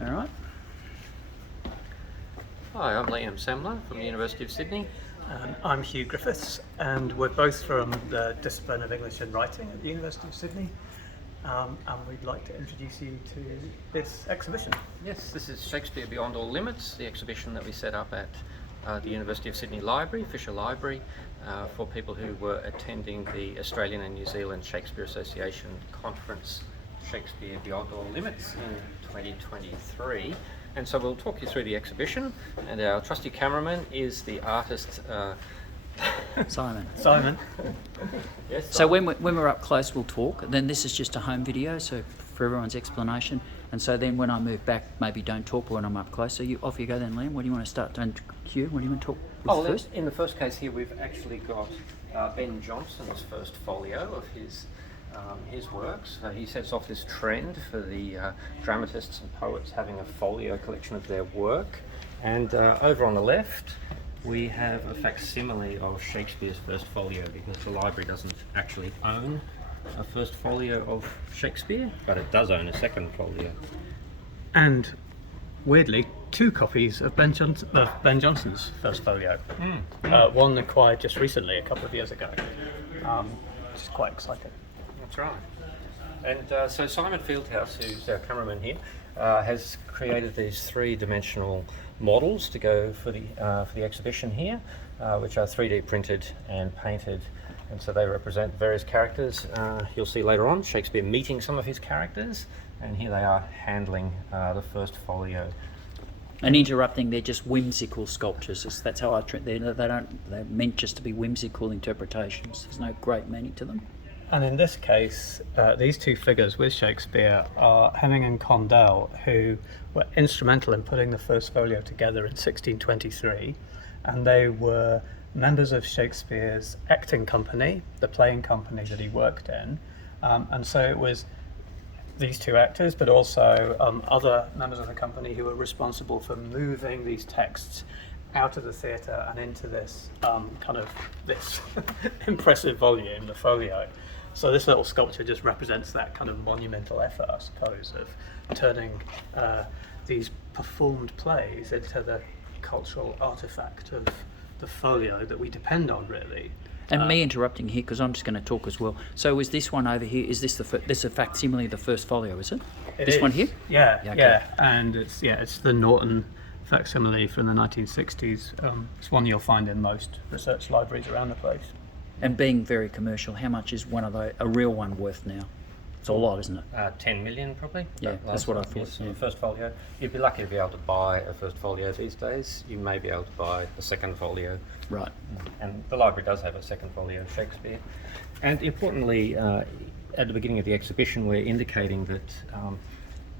All right. Hi, I'm Liam Semler from the University of Sydney. I'm Hugh Griffiths, and we're both from the discipline of English and Writing at the University of Sydney. And we'd like to introduce you to this exhibition. Yes, this is Shakespeare Beyond All Limits, the exhibition that we set up at the University of Sydney Library, Fisher Library, for people who were attending the Australian and New Zealand Shakespeare Association conference, Shakespeare Beyond All Limits, in 2023. And so we'll talk you through the exhibition, and our trusty cameraman is the artist Simon. Yes. So when we're up close, we'll talk. Then this is just a home video, so for everyone's explanation. And so then when I move back, maybe don't talk when I'm up close. So off you go then, Liam. What do you want to start? Hugh, what do you want to talk with first? In the first case here, we've actually got Ben Johnson's first folio of his works. He sets off this trend for the dramatists and poets having a folio collection of their work. And over on the left, we have a facsimile of Shakespeare's first folio, because the library doesn't actually own a first folio of Shakespeare, but it does own a second folio. And weirdly, two copies of Ben Johnson's first folio. One acquired just recently, a couple of years ago, which is quite exciting. That's right. And so Simon Fieldhouse, who's our cameraman here, has created these three-dimensional models to go for the exhibition here, which are 3D printed and painted, and so they represent various characters. You'll see later on Shakespeare meeting some of his characters, and here they are handling the first folio. And interrupting, they're just whimsical sculptures. That's how I treat them. They're meant just to be whimsical interpretations. There's no great meaning to them. And in this case, these two figures with Shakespeare are Hemming and Condell, who were instrumental in putting the first folio together in 1623. And they were members of Shakespeare's acting company, the playing company that he worked in. And so it was these two actors, but also other members of the company who were responsible for moving these texts out of the theatre and into this this impressive volume, the folio. So this little sculpture just represents that kind of monumental effort, I suppose, of turning these performed plays into the cultural artefact of the folio that we depend on, really. And me interrupting here, because I'm just going to talk as well. So is this one over here, is this this a facsimile of the first folio, is it? This is. One here? Yeah, okay. Yeah. And it's the Norton facsimile from the 1960s. It's one you'll find in most research libraries around the place. And being very commercial, how much is one of those, a real one, worth now? It's a lot, isn't it? 10 million probably. Yeah, that's what I thought. Yes, the first folio. You'd be lucky to be able to buy a first folio these days. You may be able to buy a second folio. Right. And the library does have a second folio of Shakespeare. And importantly, at the beginning of the exhibition, we're indicating that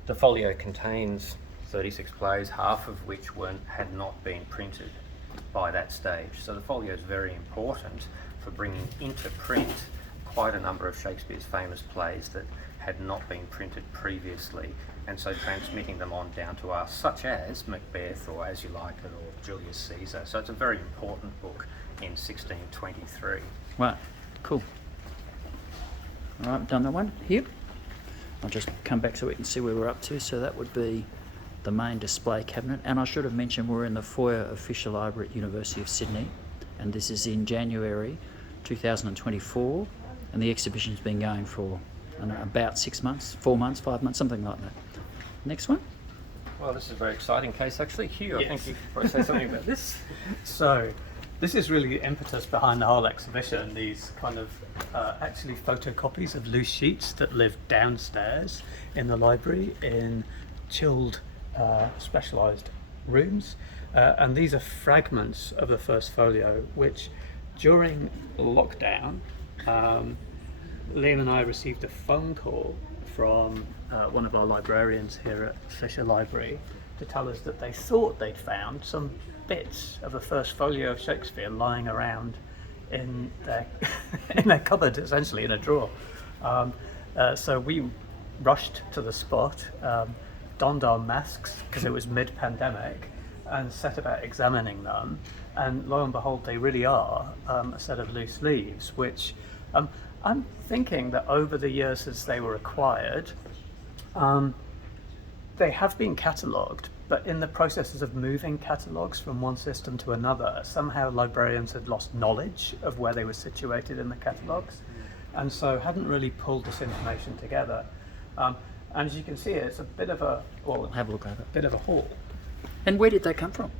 the folio contains 36 plays, half of which had not been printed by that stage. So the folio is very important for bringing into print quite a number of Shakespeare's famous plays that had not been printed previously, and so transmitting them on down to us, such as Macbeth or As You Like It or Julius Caesar. So it's a very important book in 1623. Right, cool. All right, done that one. Here. I'll just come back so we can see where we're up to. So that would be the main display cabinet. And I should have mentioned we're in the foyer of Fisher Library at University of Sydney, and this is in January 2024, and the exhibition's been going for about 6 months, 4 months, 5 months, something like that. Next one. Well, this is a very exciting case, actually. Hugh, Yes. I think you want to say something about this. So this is really the impetus behind the whole exhibition, these kind of actually photocopies of loose sheets that live downstairs in the library in chilled, specialised rooms. And these are fragments of the first folio, which during lockdown, Liam and I received a phone call from one of our librarians here at Fisher Library to tell us that they thought they'd found some bits of the first folio of Shakespeare lying around in their in their cupboard, essentially in a drawer. So we rushed to the spot, donned our masks because it was mid-pandemic, and set about examining them. And lo and behold, they really are a set of loose leaves, which I'm thinking that over the years since they were acquired, they have been catalogued, but in the processes of moving catalogues from one system to another, somehow librarians had lost knowledge of where they were situated in the catalogues, and so hadn't really pulled this information together. And as you can see, it's a bit of a, well, Have a look at it. bit of a haul. And where did they come from?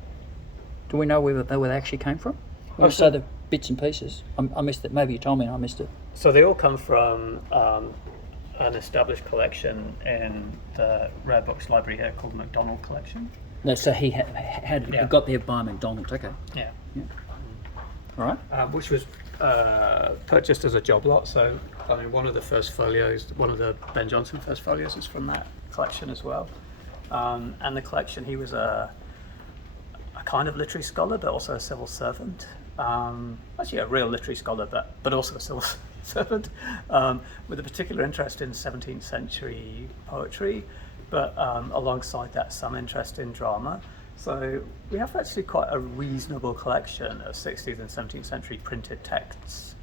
Do we know where they actually came from? Oh, So the bits and pieces. I missed it. Maybe you told me and I missed it. So they all come from an established collection in the Rare Books Library here called MacDonald Collection. No, so he had Yeah. got there by McDonald's. Okay. Yeah. All right. Which was purchased as a job lot. So, I mean, one of the first folios, one of the Ben Jonson first folios is from that collection as well. And the collection, he was a kind of literary scholar, but also a civil servant. Actually, a real literary scholar, but also a civil servant, with a particular interest in 17th century poetry, but alongside that, some interest in drama. So we have actually quite a reasonable collection of 16th and 17th century printed texts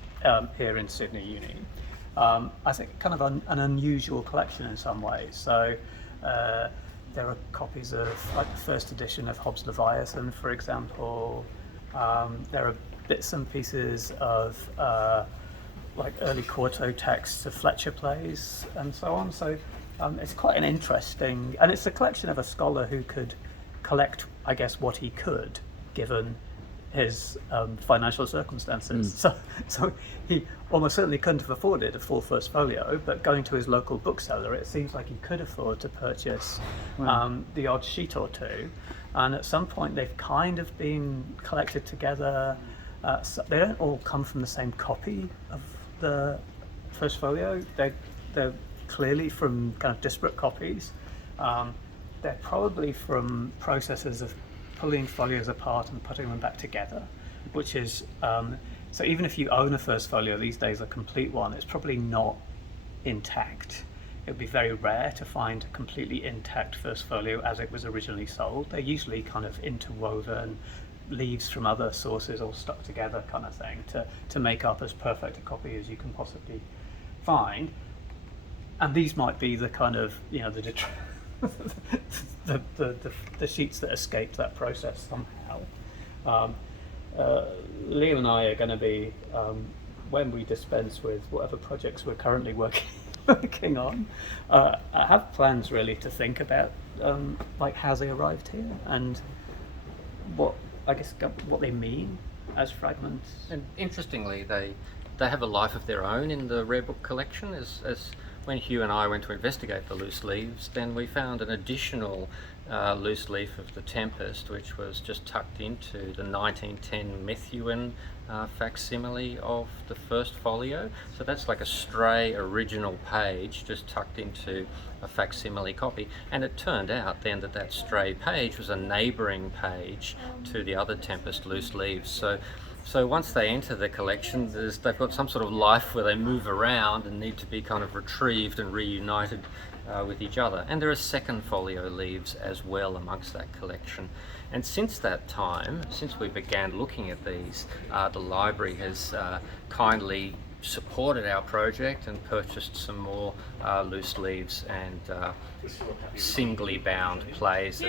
here in Sydney Uni. I think kind of an unusual collection in some ways. So there are copies of like the first edition of Hobbes' Leviathan, for example. There are bits and pieces of like early quarto texts of Fletcher plays and so on. So it's quite an interesting, and it's a collection of a scholar who could collect, I guess, what he could, given his financial circumstances. So he almost certainly couldn't have afforded a full first folio, but going to his local bookseller, it seems like he could afford to purchase the odd sheet or two. And at some point, they've kind of been collected together. So they don't all come from the same copy of the first folio. They're clearly from kind of disparate copies. They're probably from processes of pulling folios apart and putting them back together, which is, so even if you own a first folio these days, a complete one, it's probably not intact. It would be very rare to find a completely intact first folio as it was originally sold. They're usually kind of interwoven, leaves from other sources all stuck together kind of thing to make up as perfect a copy as you can possibly find. And these might be the kind of, you know, the sheets that escaped that process somehow. Leo and I are going to be, when we dispense with whatever projects we're currently working on, I have plans really to think about like how they arrived here and what they mean as fragments. And interestingly, they have a life of their own in the Rare Book collection. As when Hugh and I went to investigate the loose leaves, then we found an additional loose leaf of The Tempest, which was just tucked into the 1910 Methuen facsimile of the first folio. So that's like a stray original page just tucked into a facsimile copy. And it turned out then that stray page was a neighbouring page to the other Tempest loose leaves. So once they enter the collection, they've got some sort of life where they move around and need to be kind of retrieved and reunited with each other. And there are second folio leaves as well amongst that collection. And since that time, since we began looking at these, the library has kindly supported our project and purchased some more loose leaves and singly bound plays,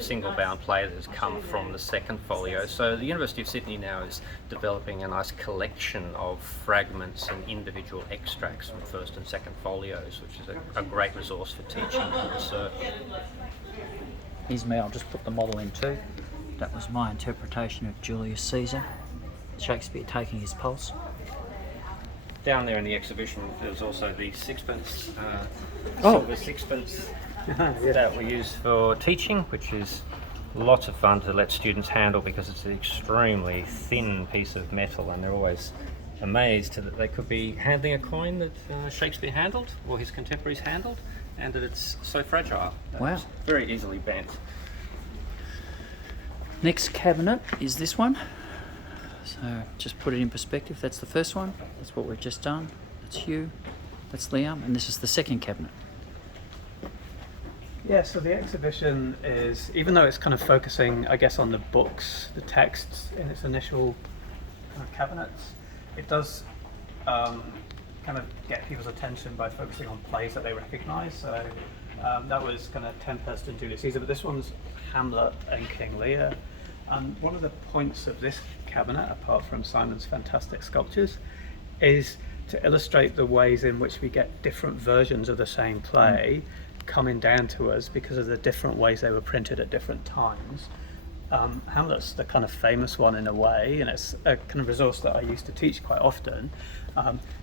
single bound play that has come from the second folio. So the University of Sydney now is developing a nice collection of fragments and individual extracts from first and second folios, which is a great resource for teaching and research. Here's me. I'll just put the model in too. That was my interpretation of Julius Caesar, Shakespeare taking his pulse. Down there in the exhibition, there's also the sixpence, Oh. silver sixpence that we use for teaching, which is lots of fun to let students handle because it's an extremely thin piece of metal, and they're always amazed that they could be handling a coin that Shakespeare handled or his contemporaries handled, and that it's so fragile. Wow. It's very easily bent. Next cabinet is this one. So just put it in perspective. That's the first one. That's what we've just done. That's Hugh. That's Liam. And this is the second cabinet. Yeah, so the exhibition is, even though it's kind of focusing, I guess, on the books, the texts in its initial kind of cabinets, it does kind of get people's attention by focusing on plays that they recognise. So That was kind of Tempest and Julius Caesar, but this one's Hamlet and King Lear. And one of the points of this cabinet, apart from Simon's fantastic sculptures, is to illustrate the ways in which we get different versions of the same play coming down to us because of the different ways they were printed at different times. Hamlet's the kind of famous one in a way, and it's a kind of resource that I used to teach quite often,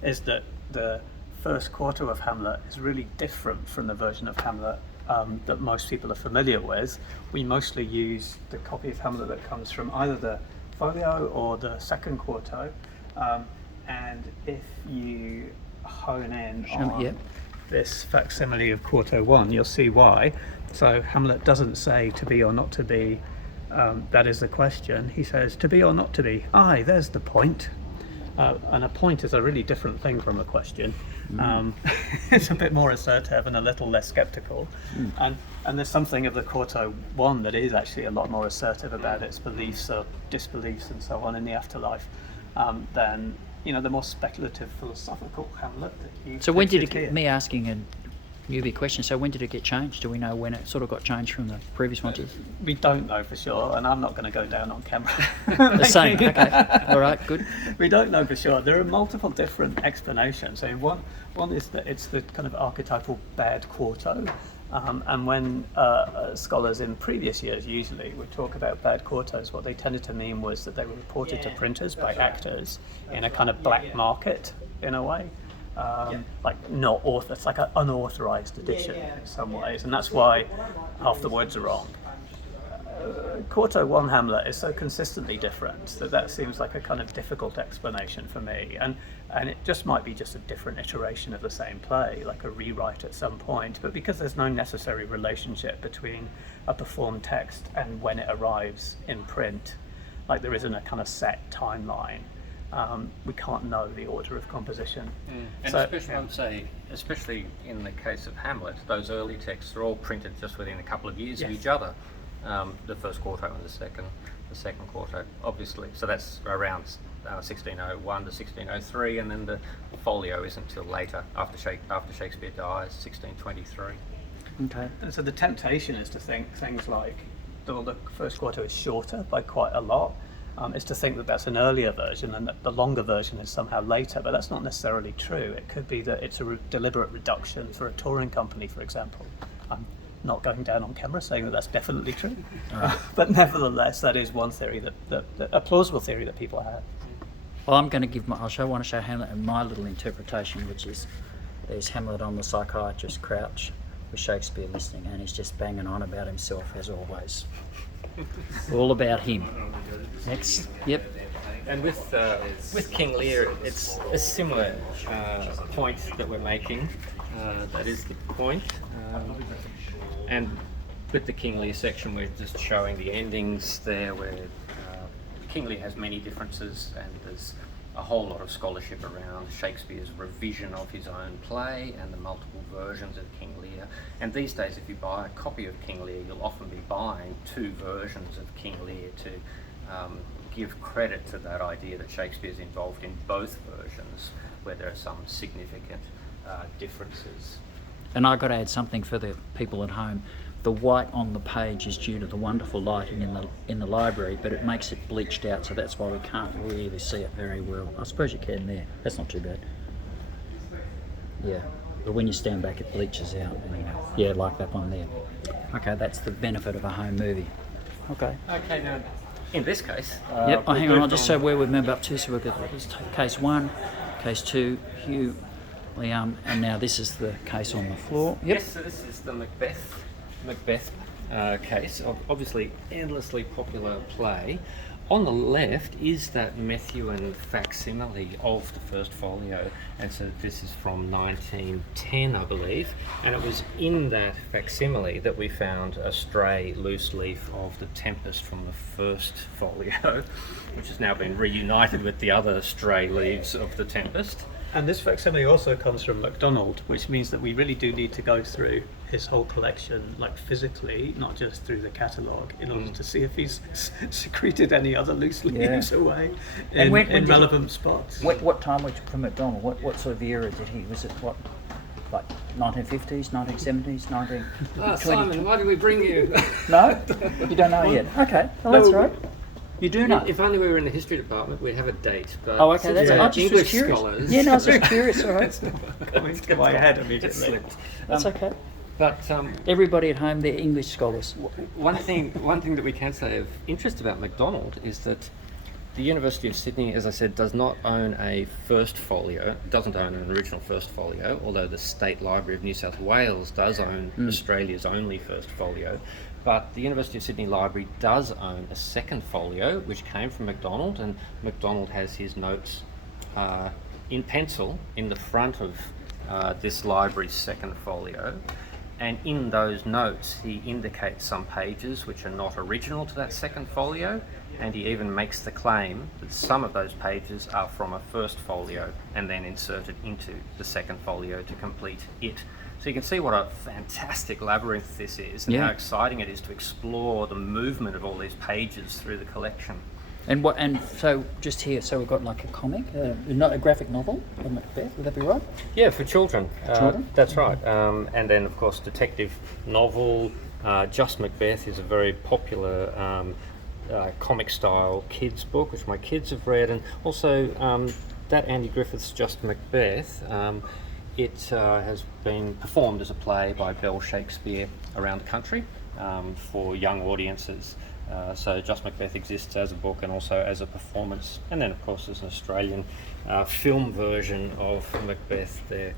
is that the first quarter of Hamlet is really different from the version of Hamlet that most people are familiar with. We mostly use the copy of Hamlet that comes from either the folio or the second quarto, and if you hone in on this facsimile of quarto 1, you'll see why. So Hamlet doesn't say to be or not to be, that is the question. He says to be or not to be. Aye, there's the point. And a point is a really different thing from a question. It's a bit more assertive and a little less sceptical. And there's something of the quarto 1 that is actually a lot more assertive about its beliefs or disbeliefs and so on in the afterlife than the more speculative philosophical Hamlet that you. So when did it get, me asking a newbie question, so when did it get changed? Do we know when it sort of got changed from the previous ones? We don't know for sure, and I'm not going to go down on camera. The same, okay. All right, good. We don't know for sure. There are multiple different explanations. So one is that it's the kind of archetypal bad quarto, and when scholars in previous years usually would talk about bad quartos, what they tended to mean was that they were reported to printers by actors in a kind of black market in a way. Like not author, it's like an unauthorized edition in some ways, and that's why half the words are wrong. Quarto 1 Hamlet is so consistently different that seems like a kind of difficult explanation for me, and it just might be just a different iteration of the same play, like a rewrite at some point, but because there's no necessary relationship between a performed text and when it arrives in print, like there isn't a kind of set timeline. We can't know the order of composition. And so, especially, I would say, especially in the case of Hamlet, those early texts are all printed just within a couple of years of each other. The first quarto and the second quarto, obviously. So that's around 1601 to 1603, and then the folio isn't until later, after Shakespeare dies, 1623. Okay. And so the temptation is to think things like, the first quarto is shorter by quite a lot. Is to think that that's an earlier version and that the longer version is somehow later, but that's not necessarily true. It could be that it's a deliberate reduction for a touring company, for example. I'm not going down on camera saying that that's definitely true, but nevertheless, that is one theory that a plausible theory that people have. Well, I'm going to give want to show Hamlet and my little interpretation, which is there's Hamlet on the psychiatrist couch with Shakespeare listening, and he's just banging on about himself as always. All about him. Next. Yep. And with King Lear, it's a similar point that we're making. That is the point. And with the King Lear section, we're just showing the endings there, where King Lear has many differences, and there's a whole lot of scholarship around Shakespeare's revision of his own play and the multiple versions of King Lear. And these days, if you buy a copy of King Lear, you'll often be buying two versions of King Lear to give credit to that idea that Shakespeare's involved in both versions, where there are some significant differences. And I've got to add something for the people at home. The white on the page is due to the wonderful lighting in the library, but it makes it bleached out, so that's why we can't really see it very well. I suppose you can there. That's not too bad. Yeah, but when you stand back, it bleaches out anyway. Yeah, like that one there. Okay, that's the benefit of a home movie. Okay. Okay, now in this case, yep. Oh, hang on. I'll just say where we've moved up to. So we've got case 1, case 2, Hugh, Liam, and now this is the case on the floor. Yep. Yes. So this is the Macbeth case, obviously endlessly popular play. On the left is that Methuen facsimile of the first folio, and so this is from 1910, I believe, and it was in that facsimile that we found a stray loose leaf of the Tempest from the first folio, which has now been reunited with the other stray leaves of the Tempest. And this facsimile also comes from MacDonald, which means that we really do need to go through his whole collection, like physically, not just through the catalogue, in order to see if he's secreted any other loose leaves away in relevant spots. What time was from MacDonald? What sort of era did he? Was it what, like 1950s, 1970s, 1920s? Simon, why did we bring you? No? You don't know yet? Okay, well, that's No, right. You do know? If only we were in the history department, we'd have a date. But Oh, okay, that's Yeah. I just was English curious. scholars. Yeah, no, I was just curious, all right. Coming to my head It immediately. slipped. That's okay. But Everybody at home, they're English scholars. one thing that we can say of interest about MacDonald is that the University of Sydney, as I said, does not own a first folio, doesn't own an original first folio, although the State Library of New South Wales does own Australia's only first folio. But the University of Sydney Library does own a second folio, which came from MacDonald, and MacDonald has his notes in pencil in the front of this library's second folio. And in those notes, he indicates some pages which are not original to that second folio, and he even makes the claim that some of those pages are from a first folio and then inserted into the second folio to complete it. So you can see what a fantastic labyrinth this is, and Yeah. how exciting it is to explore the movement of all these pages through the collection. And what? And so just here, so we've got like a comic, not a graphic novel of Macbeth. Would that be right? Yeah, for children. Children? That's right. And then, of course, detective novel. Just Macbeth is a very popular comic-style kids book, which my kids have read, and also that Andy Griffiths' Just Macbeth. It has been performed as a play by Bell Shakespeare around the country for young audiences. So Just Macbeth exists as a book and also as a performance, and then of course there's an Australian film version of Macbeth there.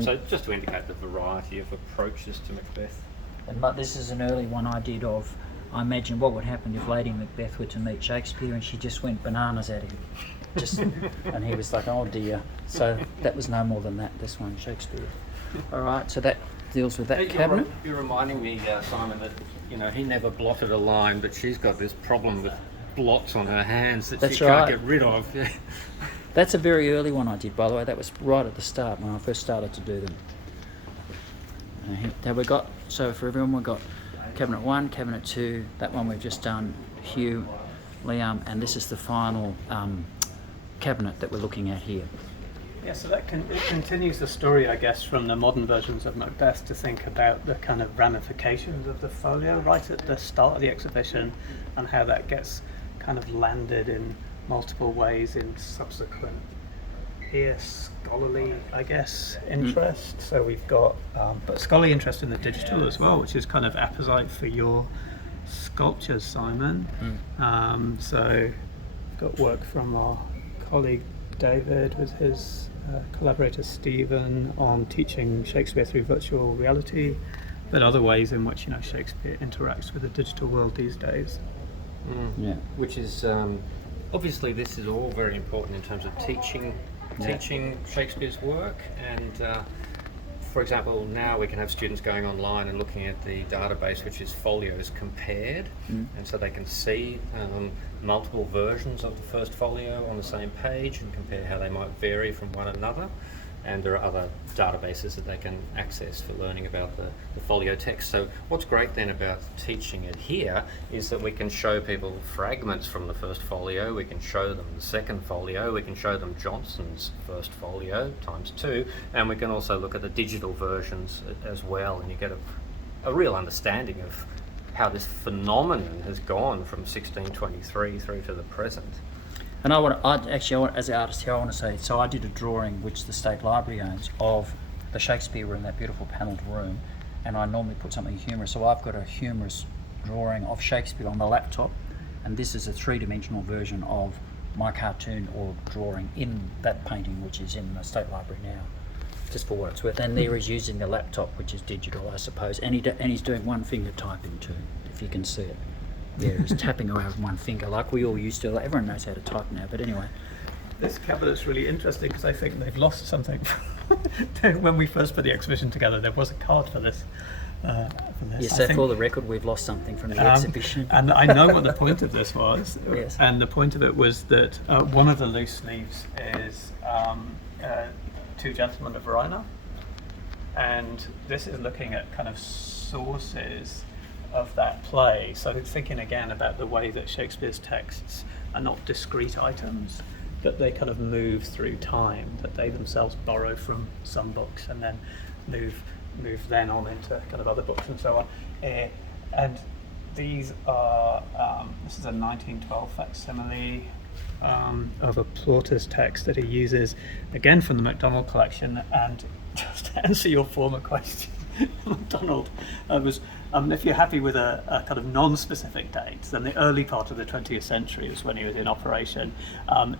So just to indicate the variety of approaches to Macbeth. And this is an early one I did of, I imagine what would happen if Lady Macbeth were to meet Shakespeare and she just went bananas at him. And he was like, oh dear. So that was no more than that, this one, Shakespeare. All right, so that deals with that Hey, cabinet. You're reminding me, Simon, that he never blotted a line, but she's got this problem with blots on her hands that That's she right. can't get rid of. Yeah. That's a very early one I did, by the way. That was right at the start when I first started to do them. Now so for everyone we've got cabinet 1, cabinet 2, that one we've just done, Hugh, Liam, and this is the final cabinet that we're looking at here. Yeah, so it continues the story, I guess, from the modern versions of Macbeth to think about the kind of ramifications of the folio right at the start of the exhibition, and how that gets kind of landed in multiple ways in subsequent scholarly, I guess, interest. So we've got but scholarly interest in the digital as well, which is kind of apposite for your sculptures, Simon. So we've got work from our colleague David with his collaborator Stephen on teaching Shakespeare through virtual reality, but other ways in which Shakespeare interacts with the digital world these days. Yeah. Which is obviously this is all very important in terms of teaching Shakespeare's work, and for example, now we can have students going online and looking at the database, which is folios compared, and so they can see multiple versions of the first folio on the same page and compare how they might vary from one another. And there are other databases that they can access for learning about the folio text. So what's great then about teaching it here is that we can show people fragments from the first folio, we can show them the second folio, we can show them Johnson's first folio ×2, and we can also look at the digital versions as well, and you get a real understanding of how this phenomenon has gone from 1623 through to the present. And as an artist here, I want to say, so I did a drawing which the State Library owns of the Shakespeare room, that beautiful panelled room, and I normally put something humorous. So I've got a humorous drawing of Shakespeare on the laptop, and this is a three-dimensional version of my cartoon or drawing in that painting, which is in the State Library now, just for what it's worth. And there he's using the laptop, which is digital, I suppose, and he's doing one finger typing too, if you can see it. Yeah, he's tapping away with one finger like we all used to. Like, everyone knows how to type now, but anyway. This cabinet's really interesting because I think they've lost something. When we first put the exhibition together, there was a card for this. Yes, so for the record, we've lost something from the exhibition. And I know what the point of this was. Yes. And the point of it was that one of the loose leaves is Two Gentlemen of Verona. And this is looking at kind of sources of that play. So it's thinking again about the way that Shakespeare's texts are not discrete items, that they kind of move through time, that they themselves borrow from some books and then move then on into kind of other books and so on. And these are this is a 1912 facsimile of a Plautus text that he uses again from the MacDonald collection. And just to answer your former question, MacDonald was. If you're happy with a kind of non-specific date, then the early part of the 20th century was when he was in operation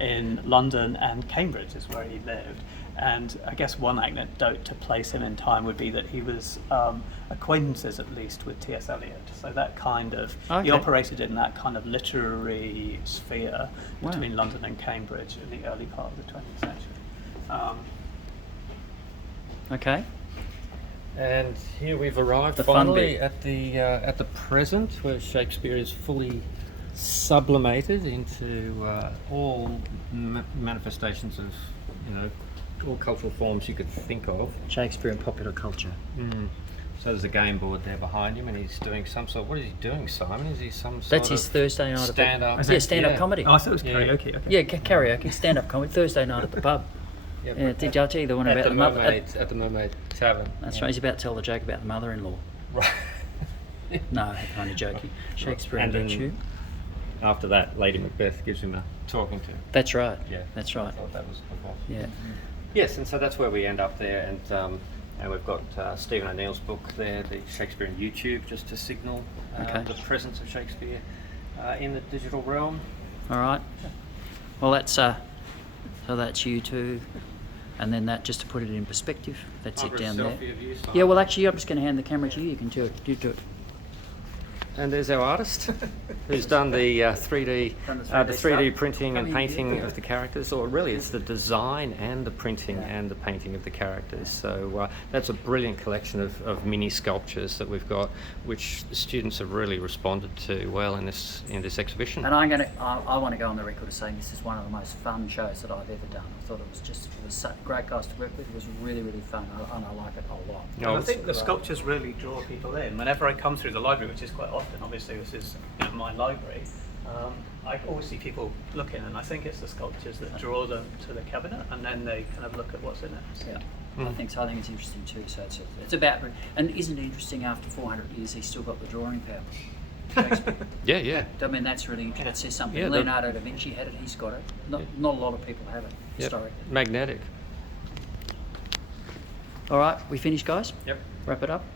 in London, and Cambridge is where he lived. And I guess one anecdote to place him in time would be that he was acquaintances, at least, with T.S. Eliot. So that kind of, he operated in that kind of literary sphere between London and Cambridge in the early part of the 20th century. Okay. And here we've arrived finally at the present, where Shakespeare is fully sublimated into all manifestations of, all cultural forms you could think of. Shakespeare and popular culture. So there's a game board there behind him, and he's doing some sort. What is he doing, Simon? Is he some sort That's of his Thursday night stand-up? at the stand-up comedy. Oh, I thought it was karaoke. Okay. Yeah, karaoke, stand-up comedy, Thursday night at the pub. Yeah, did I tell you the one about the mother? At the Mermaid Tavern. That's right, he's about to tell the joke about the mother-in-law. Right. No, I'm only joking. Shakespeare and then after that, Lady Macbeth gives him a talking to. That's right. Yeah, that's right. I thought that was before. Yeah. Yes, and so that's where we end up there, and we've got Stephen O'Neill's book there, the Shakespeare on YouTube, just to signal the presence of Shakespeare in the digital realm. All right. Well, that's so that's you two, and then that, just to put it in perspective, that's it down there. Yeah. Well, actually, I'm just going to hand the camera to you. You can do it. You do it. And there's our artist who's done the 3D printing and painting of the characters, or really it's the design and the printing and the painting of the characters. So that's a brilliant collection of mini sculptures that we've got, which the students have really responded to well in this exhibition. And I want to go on the record as saying this is one of the most fun shows that I've ever done. I thought it was such great guys to work with. It was really, really fun, and I like it a lot. And I think the sculptures really draw people in. Whenever I come through the library, which is quite often, obviously this is my library, I always see people looking, and I think it's the sculptures that draw them to the cabinet, and then they kind of look at what's in it. So. Yeah, I think so. I think it's interesting too. So it's about, and isn't it interesting? After 400 years, he's still got the drawing power. Shakespeare. Yeah. I mean, that's really interesting. That says something. Yeah, Leonardo da Vinci had it. He's got it. Not a lot of people have it historically. Magnetic. All right, we finished, guys. Yep. Wrap it up.